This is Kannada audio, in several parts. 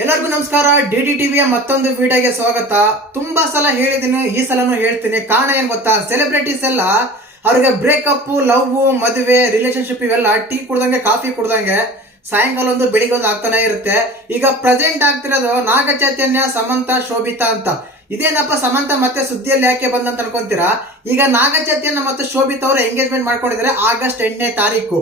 ಎಲ್ಲರಿಗೂ ನಮಸ್ಕಾರ. ಡಿ ಡಿ ಟಿವಿಯ ಮತ್ತೊಂದು ವಿಡಿಯೋಗೆ ಸ್ವಾಗತ. ತುಂಬಾ ಸಲ ಹೇಳಿದ್ದೀನಿ, ಈ ಸಲನೂ ಹೇಳ್ತೀನಿ. ಕಾರಣ ಏನ್ ಗೊತ್ತಾ? ಸೆಲೆಬ್ರಿಟೀಸ್ ಎಲ್ಲ ಅವ್ರಿಗೆ ಬ್ರೇಕಪ್ ಲವ್ ಮದುವೆ ರಿಲೇಶನ್ಶಿಪ್ ಇವೆಲ್ಲ ಟೀ ಕುಡ್ದಂಗೆ, ಕಾಫಿ ಕುಡ್ದಂಗೆ ಸಾಯಂಕಾಲ ಒಂದು ಬೆಳಿಗ್ಗೆ ಒಂದು ಆಗ್ತಾನೆ ಇರುತ್ತೆ. ಈಗ ಪ್ರೆಸೆಂಟ್ ಆಗ್ತಿರೋದು ನಾಗ ಚೈತನ್ಯ ಸಮಂತ, ಶೋಭಿತಾ ಅಂತ. ಇದೇನಪ್ಪ ಸಮಂತ ಮತ್ತೆ ಸುದ್ದಿಯಲ್ಲಿ ಯಾಕೆ ಬಂದಂತ ಅನ್ಕೊಂತೀರಾ? ಈಗ ನಾಗ ಚೈತನ್ಯ ಮತ್ತು ಶೋಭಿತ್ ಅವರು ಎಂಗೇಜ್ಮೆಂಟ್ ಮಾಡ್ಕೊಂಡಿದ್ದಾರೆ ಆಗಸ್ಟ್ ಎಂಟನೇ ತಾರೀಕು.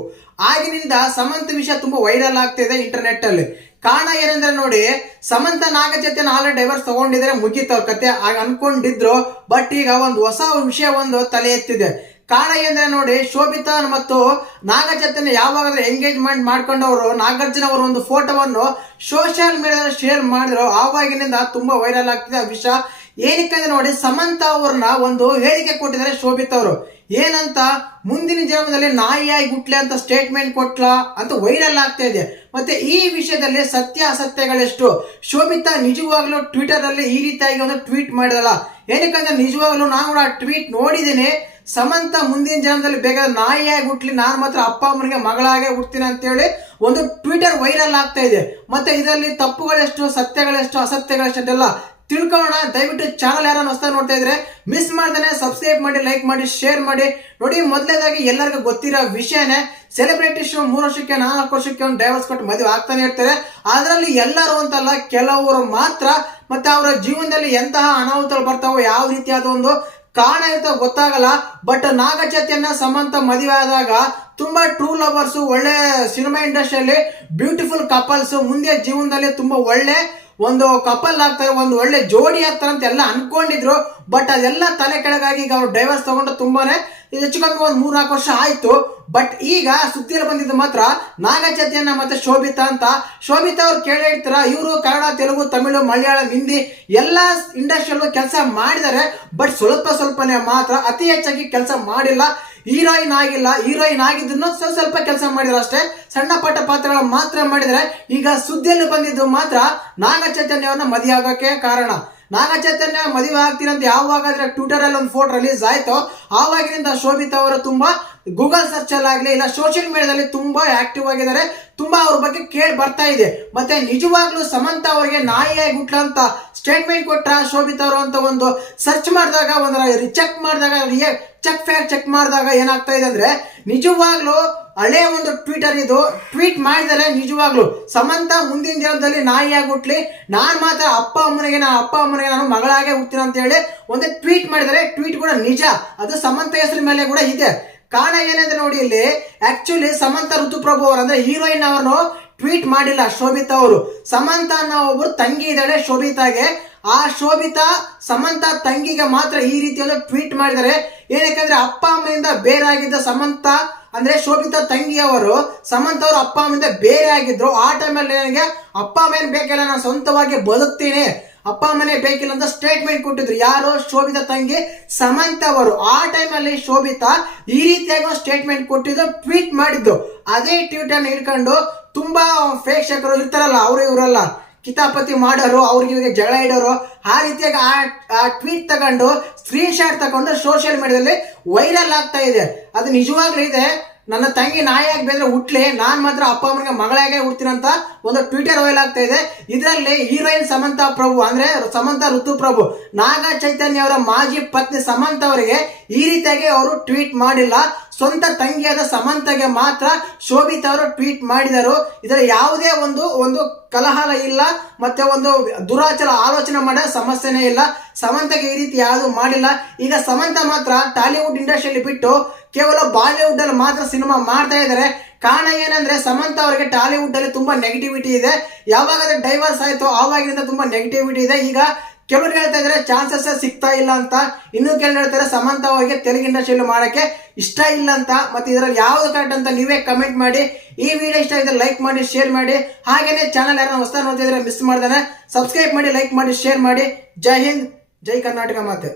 ಆಗಿನಿಂದ ಸಮಂತ ವಿಷಯ ತುಂಬಾ ವೈರಲ್ ಆಗ್ತಿದೆ ಇಂಟರ್ನೆಟ್ ಅಲ್ಲಿ. ಕಾರಣ ಏನಂದ್ರೆ ನೋಡಿ, ಸಮಂತ ನಾಗ ಹಾಲು ಡೈವರ್ಸ್ ತಗೊಂಡಿದ್ರೆ ಮುಗಿತವ್ರ ಕತೆ ಅನ್ಕೊಂಡಿದ್ರು ಬಟ್ ಈಗ ಒಂದು ಹೊಸ ವಿಷಯ ಒಂದು ತಲೆ ಎತ್ತಿದೆ. ಕಾರಣ ಏನಂದ್ರೆ ನೋಡಿ ಶೋಭಿತಾ ಮತ್ತು ನಾಗಚೇತನ ಯಾವಾಗಾದ್ರೂ ಎಂಗೇಜ್ಮೆಂಟ್ ಮಾಡ್ಕೊಂಡವರು, ನಾಗಾರ್ಜುನ ಅವರ ಒಂದು ಫೋಟೋವನ್ನು ಸೋಷಿಯಲ್ ಮೀಡಿಯಾದಲ್ಲಿ ಶೇರ್ ಮಾಡಿದ್ರು. ಆವಾಗಿನಿಂದ ತುಂಬಾ ವೈರಲ್ ಆಗ್ತಿದೆ ಆ ವಿಷಯ. ಏನಕ್ಕೆ ನೋಡಿ, ಸಮಂತ ಅವ್ರನ್ನ ಒಂದು ಹೇಳಿಕೆ ಕೊಟ್ಟಿದ್ದಾರೆ ಶೋಭಿತ್ ಅವರು. ಏನಂತ, ಮುಂದಿನ ಜನ್ಮದಲ್ಲಿ ನಾಯಿಯಾಗಿ ಗುಟ್ಲೆ ಅಂತ ಸ್ಟೇಟ್ಮೆಂಟ್ ಕೊಟ್ಲಾ ಅಂತ ವೈರಲ್ ಆಗ್ತಾ ಇದೆ. ಮತ್ತೆ ಈ ವಿಷಯದಲ್ಲಿ ಸತ್ಯ ಅಸತ್ಯಗಳೆಷ್ಟು? ಶೋಭಿತಾ ನಿಜವಾಗ್ಲೂ ಟ್ವಿಟರ್ ಅಲ್ಲಿ ಈ ರೀತಿಯಾಗಿ ಒಂದು ಟ್ವೀಟ್ ಮಾಡಿದಲ್ಲ ಏನಕ್ಕಂದ್ರೆ ನಿಜವಾಗ್ಲೂ ನಾನು ಆ ಟ್ವೀಟ್ ನೋಡಿದ್ದೀನಿ ಸಮಂತ ಮುಂದಿನ ಜನ್ಮದಲ್ಲಿ ಬೇಗ ನಾಯಿಯಾಗಿ ಹುಟ್ಲಿ, ನಾನು ಮಾತ್ರ ಅಪ್ಪ ಅಮ್ಮನಿಗೆ ಮಗಳಾಗೆ ಹುಡ್ತೀನಿ ಅಂತೇಳಿ ಒಂದು ಟ್ವಿಟರ್ ವೈರಲ್ ಆಗ್ತಾ ಇದೆ. ಮತ್ತೆ ಇದರಲ್ಲಿ ತಪ್ಪುಗಳೆಷ್ಟು, ಸತ್ಯಗಳೆಷ್ಟು, ಅಸತ್ಯಗಳೆಷ್ಟು ಅಂತೆಲ್ಲ ತಿಳ್ಕೊಳ್ಳೋಣ. ದಯವಿಟ್ಟು ಚಾನಲ್ ಯಾರು ಹೊಸ ನೋಡ್ತಾ ಇದ್ರೆ ಮಿಸ್ ಮಾಡ್ತಾನೆ ಸಬ್ಸ್ಕ್ರೈಬ್ ಮಾಡಿ ಲೈಕ್ ಮಾಡಿ ಶೇರ್ ಮಾಡಿ. ನೋಡಿ ಮೊದಲೇದಾಗಿ ಎಲ್ಲರಿಗೂ ಗೊತ್ತಿರೋ ವಿಷಯನೇ ಸೆಲೆಬ್ರಿಟಿ ಶೋ ಮೂರು ವರ್ಷಕ್ಕೆ, ನಾಲ್ಕು ವರ್ಷಕ್ಕೆ ಒಂದು ಡೈವರ್ಸ್ ಕೊಟ್ಟು ಮದುವೆ ಆಗ್ತಾನೆ ಇರ್ತಾರೆ. ಅದರಲ್ಲಿ ಎಲ್ಲರೂ ಅಂತಲ್ಲ, ಕೆಲವರು ಮಾತ್ರ ಮತ್ತೆ ಅವರ ಜೀವನದಲ್ಲಿ ಎಂತಹ ಅನಾಹುತಗಳು ಬರ್ತಾವೋ ಯಾವ ರೀತಿಯಾದ ಒಂದು ಕಾರಣ ಇರ್ತಾವ ಗೊತ್ತಾಗಲ್ಲ. ಬಟ್ ನಾಗಚತಿಯನ್ನ ಸಮಂತ ಮದುವೆ ಆದಾಗ ತುಂಬಾ ಟ್ರೂ ಲವರ್ಸ್ ಒಳ್ಳೆ ಸಿನಿಮಾ ಇಂಡಸ್ಟ್ರಿಯಲ್ಲಿ ಬ್ಯೂಟಿಫುಲ್ ಕಪಲ್ಸ್ ಮುಂದೆ ಜೀವನದಲ್ಲಿ ತುಂಬಾ ಒಳ್ಳೆ ಒಂದು ಕಪಲ್ ಆಗ್ತಾರೆ, ಒಂದು ಒಳ್ಳೆ ಜೋಡಿ ಆಗ್ತಾರೆ ಅಂತ ಎಲ್ಲ ಅನ್ಕೊಂಡಿದ್ರು ಬಟ್ ಅದೆಲ್ಲ ತಲೆ ಕೆಳಗಾಗಿ ಈಗ ಅವ್ರು ಡೈವರ್ಸ್ ತಗೊಂಡು ತುಂಬಾನೇ ಇದು ಹೆಚ್ಚು ಕಮ್ಮಿ ಒಂದು ಮೂರ್ನಾಲ್ಕು ವರ್ಷ ಆಯ್ತು. ಬಟ್ ಈಗ ಸುದ್ದಿಯಲ್ಲಿ ಬಂದಿದ್ದು ಮಾತ್ರ ನಾಗಚತಿಯನ್ನ ಮತ್ತೆ ಶೋಭಿತಾ ಅಂತ. ಶೋಭಿತಾ ಅವ್ರು ಕೇಳಿ ಹೇಳ್ತಾರ, ಇವರು ಕನ್ನಡ, ತೆಲುಗು, ತಮಿಳು, ಮಲಯಾಳಂ, ಹಿಂದಿ ಎಲ್ಲ ಇಂಡಸ್ಟ್ರಿಯಲ್ಲೂ ಕೆಲಸ ಮಾಡಿದ್ದಾರೆ ಬಟ್ ಸ್ವಲ್ಪ ಸ್ವಲ್ಪನೇ ಮಾತ್ರ ಅತಿ ಹೆಚ್ಚಾಗಿ ಕೆಲಸ ಮಾಡಿಲ್ಲ. ಹೀರೋಯಿನ್ ಆಗಿಲ್ಲ, ಹೀರೋಯಿನ್ ಆಗಿದ್ದನ್ನು ಸ್ವಲ್ಪ ಸ್ವಲ್ಪ ಕೆಲಸ ಮಾಡಿದ್ರು ಅಷ್ಟೇ. ಸಣ್ಣ ಪಟ್ಟ ಪಾತ್ರಗಳ ಮಾತ್ರ ಮಾಡಿದರೆ ಈಗ ಸುದ್ದಿಯಲ್ಲಿ ಬಂದಿದ್ದು ಮಾತ್ರ ನಾಗ ಚೈತನ್ಯವನ್ನ ಮದುವೆ ಆಗೋಕೆ ಕಾರಣ. ನಾಗ ಚೈತನ್ಯ ಮದುವೆ ಆಗ್ತೀರಂತ ಯಾವಾಗಾದ್ರೆ ಟ್ವಿಟರ್ ಅಲ್ಲಿ ಒಂದು ಫೋಟೋ ರಿಲೀಸ್ ಆಯ್ತು, ಆವಾಗಿನಿಂದ ಶೋಭಿತ್ ಅವರು ತುಂಬಾ ಗೂಗಲ್ ಸರ್ಚ್ ಅಲ್ಲಿ ಆಗ್ಲಿ ಇಲ್ಲ ಸೋಷಿಯಲ್ ಮೀಡಿಯಾದಲ್ಲಿ ತುಂಬಾ ಆಕ್ಟಿವ್ ಆಗಿದ್ದಾರೆ. ತುಂಬಾ ಅವ್ರ ಬಗ್ಗೆ ಕೇಳಿ ಬರ್ತಾ ಇದೆ. ಮತ್ತೆ ನಿಜವಾಗ್ಲೂ ಸಮಂತ ಅವರಿಗೆ ನಾಯಿಯಾಗಿ ಗುಟ್ಲ ಅಂತ ಸ್ಟೇಟ್ಮೆಂಟ್ ಕೊಟ್ರ ಶೋಭಿತ ಅವರು ಅಂತ ಒಂದು ಸರ್ಚ್ ಮಾಡಿದಾಗ ಒಂದರ ಚೆಕ್ ಮಾಡಿದಾಗ ಚೆಕ್ ಫೇರ್ ಚೆಕ್ ಮಾಡಿದಾಗ ಏನಾಗ್ತಾ ಇದೆ ಅಂದ್ರೆ ನಿಜವಾಗ್ಲೂ ಹಳೆ ಒಂದು ಟ್ವಿಟರ್ ಇದು ಟ್ವೀಟ್ ಮಾಡಿದರೆ ನಿಜವಾಗ್ಲು ಸಮಂತ ಮುಂದಿನ ದಿನದಲ್ಲಿ ನಾಯಿಯಾಗಿ ಹುಟ್ಲಿ. ನಾನ್ ಮಾತ್ರ ಅಪ್ಪ ಅಮ್ಮನಿಗೆ ನಾನು ಅಪ್ಪ ಅಮ್ಮನಿಗೆ ನಾನು ಮಗಳಾಗೆ ಹುಟ್ಟಿನ ಅಂತ ಹೇಳಿ ಒಂದು ಟ್ವೀಟ್ ಮಾಡಿದರೆ ಟ್ವೀಟ್ ಕೂಡ ನಿಜ. ಅದು ಸಮಂತ ಹೆಸರು ಮೇಲೆ ಕೂಡ ಇದೆ. ಕಾರಣ ಏನಿದೆ ನೋಡಿ ಇಲ್ಲಿ ಆಕ್ಚುಲಿ ಸಮಂತ ಋತುಪ್ರಭು ಅವರು ಅಂದ್ರೆ ಹೀರೋಯಿನ್ ಅವರು ಟ್ವೀಟ್ ಮಾಡಿಲ್ಲ ಶೋಭಿತಾ ಅವರು. ಸಮಂತ ಅನ್ನೋ ಒಬ್ರು ತಂಗಿ ಇದ್ದಾಳೆ ಶೋಭಿತಾಗೆ. ಆ ಶೋಭಿತಾ ಸಮಂತ ತಂಗಿಗೆ ಮಾತ್ರ ಈ ರೀತಿಯಲ್ಲಿ ಟ್ವೀಟ್ ಮಾಡಿದ್ದಾರೆ. ಏನಕ್ಕಂದ್ರೆ ಅಪ್ಪ ಅಮ್ಮನಿಂದ ಬೇರೆ ಆಗಿದ್ದ ಸಮಂತ ಅಂದ್ರೆ ಶೋಭಿತಾ ತಂಗಿಯವರು ಸಮಂತ ಅವರು ಅಪ್ಪ ಅಮ್ಮಿಂದ ಬೇರೆ ಆಗಿದ್ರು. ಆ ಟೈಮಲ್ಲಿ ನನಗೆ ಅಪ್ಪ ಅಮ್ಮ ಏನ್ ಬೇಕಿಲ್ಲ, ನಾನು ಸ್ವಂತವಾಗಿ ಬದುಕ್ತೀನಿ. ಅಪ್ಪ ಮನೆ ಬೇಕಿಲ್ಲ ಅಂತ ಸ್ಟೇಟ್ಮೆಂಟ್ ಕೊಟ್ಟಿದ್ರು. ಯಾರು ಶೋಭಿತ ತಂಗಿ, ಸಮಂತ ಅವರು ಆ ಟೈಮಲ್ಲಿ ಶೋಭಿತಾ ಈ ರೀತಿಯಾಗಿ ಸ್ಟೇಟ್ಮೆಂಟ್ ಕೊಟ್ಟಿದ್ದು ಟ್ವೀಟ್ ಮಾಡಿದ್ದು. ಅದೇ ಟ್ವೀಟ್ ಅನ್ನು ಹಿಡ್ಕೊಂಡು ತುಂಬಾ ಪ್ರೇಕ್ಷಕರು ಇರ್ತಾರಲ್ಲ, ಅವರು ಇವರಲ್ಲ. ಕಿತಾಪತಿ ಮಾಡೋರು, ಅವ್ರಿಗೆ ಇವ್ರಿಗೆ ಜಗಳ ಇಡೋರು, ಆ ರೀತಿಯಾಗಿ ಆ ಆ ಟ್ವೀಟ್ ತಗೊಂಡು ಸ್ಕ್ರೀನ್ ಶಾಟ್ ತಗೊಂಡು ಸೋಷಿಯಲ್ ಮೀಡಿಯಾದಲ್ಲಿ ವೈರಲ್ ಆಗ್ತಾ ಇದೆ. ಅದು ನಿಜವಾಗ್ಲೂ ಇದೆ. ನನ್ನ ತಂಗಿ ನಾಯಿಯಾಗಿ ಬೇರೆ ಹುಟ್ಲಿ? ನಾನು ಮಾತ್ರ ಅಪ್ಪ ಅಮ್ಮನಿಗೆ ಮಗಳಾಗೆ ಅಂತ ಒಂದು ಟ್ವಿಟರ್ ವೈಲ್ ಆಗ್ತಾ ಇದೆ. ಇದರಲ್ಲಿ ಹೀರೋಯಿನ್ ಸಮಂತ ಪ್ರಭು, ಅಂದ್ರೆ ಸಮಂತ ಋತುಪ್ರಭು, ನಾಗ ಚೈತನ್ಯ ಅವರ ಮಾಜಿ ಪತ್ನಿ ಸಮಂತ ಅವರಿಗೆ ಈ ರೀತಿಯಾಗಿ ಅವರು ಟ್ವೀಟ್ ಮಾಡಿಲ್ಲ. ಸ್ವಂತ ತಂಗಿಯಾದ ಸಮಂತಗೆ ಮಾತ್ರ ಶೋಭಿತ್ ಅವರು ಟ್ವೀಟ್ ಮಾಡಿದರು. ಇದರ ಯಾವುದೇ ಒಂದು ಒಂದು ಕಲಹಲ ಇಲ್ಲ, ಮತ್ತೆ ಒಂದು ದುರಾಚಾರ ಆಲೋಚನೆ ಮಾಡೋ ಸಮಸ್ಯೆನೇ ಇಲ್ಲ. ಸಮಂತಗೆ ಈ ರೀತಿ ಯಾವುದು ಮಾಡಿಲ್ಲ. ಈಗ ಸಮಂತ ಮಾತ್ರ ಟಾಲಿವುಡ್ ಇಂಡಸ್ಟ್ರಿಯಲ್ಲಿ ಬಿಟ್ಟು ಕೇವಲ ಬಾಲಿವುಡ್ ಅಲ್ಲಿ ಮಾತ್ರ ಸಿನಿಮಾ ಮಾಡ್ತಾ ಇದ್ದಾರೆ. ಕಾರಣ ಏನಂದ್ರೆ ಸಮಂತ ಅವರಿಗೆ ಟಾಲಿವುಡ್ ಅಲ್ಲಿ ತುಂಬಾ ನೆಗೆಟಿವಿಟಿ ಇದೆ. ಯಾವಾಗ ಡೈವರ್ಸ್ ಆಯ್ತು ಆವಾಗಿನಿಂದ ತುಂಬಾ ನೆಗೆಟಿವಿಟಿ ಇದೆ. ಈಗ ಕೆಲವರು ಹೇಳ್ತಾ ಇದ್ದಾರೆ ಚಾನ್ಸಸ್ ಸಿಗ್ತಾ ಇಲ್ಲ ಅಂತ. ಇನ್ನು ಕೆಲವರು ಹೇಳ್ತಾರೆ, ಸಮಂತ ಅವರಿಗೆ ತೆಲುಗು ಇಂಡಸ್ಟ್ರಿಯಲ್ಲಿ ಮಾಡೋಕ್ಕೆ ಇಷ್ಟ ಇಲ್ಲ ಅಂತ. ಮತ್ತೆ ಇದರಲ್ಲಿ ಯಾವ್ದು ಕರೆಕ್ಟ್ ಅಂತ ನೀವೇ ಕಮೆಂಟ್ ಮಾಡಿ. ಈ ವಿಡಿಯೋ ಇಷ್ಟ ಇದ್ರೆ ಲೈಕ್ ಮಾಡಿ ಶೇರ್ ಮಾಡಿ. ಹಾಗೇನೆ ಚಾನಲ್ ಯಾರನ್ನ ಹೊಸ ನೋಡ್ತಿದ್ರೆ ಮಿಸ್ ಮಾಡ್ದಾನೆ ಸಬ್ಸ್ಕ್ರೈಬ್ ಮಾಡಿ ಲೈಕ್ ಮಾಡಿ ಶೇರ್ ಮಾಡಿ. ಜೈ ಹಿಂದ್, ಜೈ ಕರ್ನಾಟಕ ಮಾತೆ.